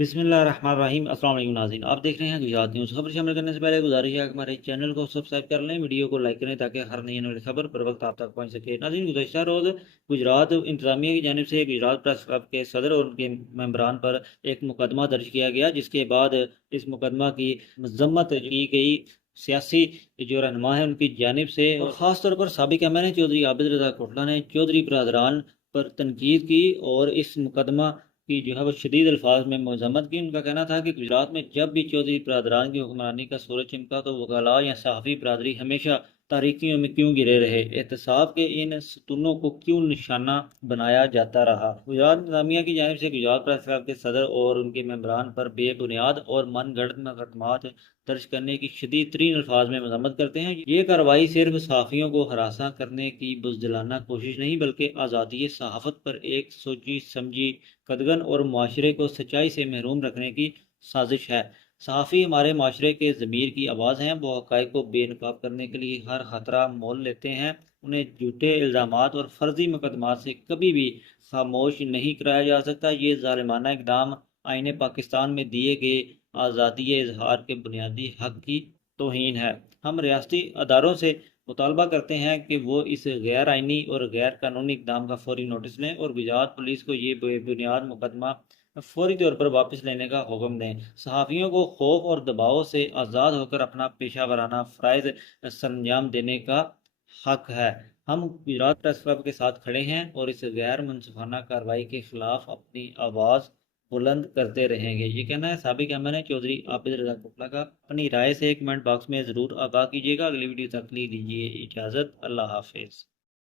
बिस्मिल्लाह रहमान रहीम। अस्सलाम वालेकुम नाज़रीन, आप देख रहे हैं गुजरात न्यूज़। खबर शामिल करने से पहले गुजारिश है कि हमारे चैनल को सब्सक्राइब कर लें, वीडियो को लाइक करें ताकि हर नई आने वाली खबर बर वक्त आप तक पहुंच सके। नाज़रीन, गुज़श्ता रोज़ गुजरात इंतज़ामिया की जानिब से गुजरात प्रेस क्लब के सदर और उनके मेंबरान पर एक मुकदमा दर्ज किया गया, जिसके बाद इस मुकदमा की मजम्मत की गई सियासी जो रहनुमा है उनकी जानिब से, और ख़ास तौर पर साबिक M N A Chaudhry Abid Raza Kotla ने चौधरी बरदरान पर तनकीद की और इस मुकदमा की जो है वो शदीद अल्फाज में मजम्मत की। उनका कहना था कि गुजरात में जब भी चौधरी बरदरान की हुक्मरानी का सूरज चिमका तो वकला या सहाफ़ी बरदरी हमेशा तारीकियों में क्यों गिरे रहे, एहतसाब के इन सतूनों को क्यों निशाना बनाया जाता रहा। गुजरात इंतजामिया की जानिब से गुजरात प्रेस क्लब के सदर और उनके मेंबरान पर बेबुनियाद और मन गढ़ंत मुकदमात दर्ज करने की शदीद तरीन अल्फाज में मजम्मत करते हैं। ये कार्रवाई सिर्फ सहाफ़ियों को हरासा करने की बुज़दिलाना कोशिश नहीं, बल्कि आज़ादी सहाफ़त पर एक सोची समझी कदगन और माशरे को सच्चाई से महरूम रखने की साजिश है। सहाफ़ी हमारे माशरे के ज़मीर की आवाज़ हैं, वो हक़ाइक़ को बेनकाब करने के लिए हर ख़तरा मोल लेते हैं। उन्हें झूठे इल्ज़ामात और फ़र्ज़ी मुकदमात से कभी भी खामोश नहीं कराया जा सकता। ये ज़ालिमाना इक़दाम आईन पाकिस्तान में दिए गए आज़ादी इज़हार के बुनियादी हक़ की तौहीन है। हम रियासती अदारों से मुतालबा करते हैं कि वो इस गैर आइनी और गैर कानूनी इक़दाम का फौरी नोटिस लें और गुजरात पुलिस को ये बेबुनियाद मुकदमा फौरी तौर पर वापस लेने का हुक्म दें। सहाफ़ियों को खौफ और दबाव से आज़ाद होकर अपना पेशा वराना फ़राइज़ सरंजाम देने का हक़ है। हम गुजरात प्रेस क्लब के साथ खड़े हैं और इस गैर मुनसिफाना कार्रवाई के ख़िलाफ़ अपनी आवाज़ बुलंद करते रहेंगे। ये कहना है साबिक M N A Chaudhry Abid Raza Kotla का। अपनी राय से कमेंट बॉक्स में ज़रूर आगाह कीजिएगा। अगली वीडियो तक लीजिए इजाज़त। अल्लाह हाफिज़।